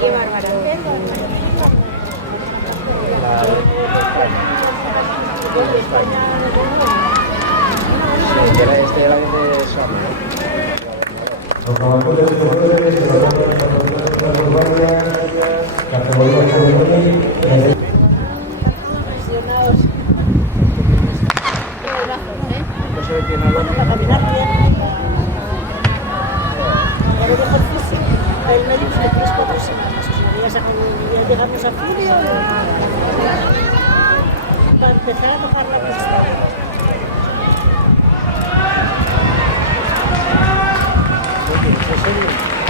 Qué bárbara. Sí, que era este era de Sonia. Los caballeros de poderes, de la categoría juvenil. No se ve quién habla. Para caminar bien, para ver ejercicio. El médico de 3-4 semanas. O sea, ya llegamos a julio para empezar a tocar la pista. ¿En serio?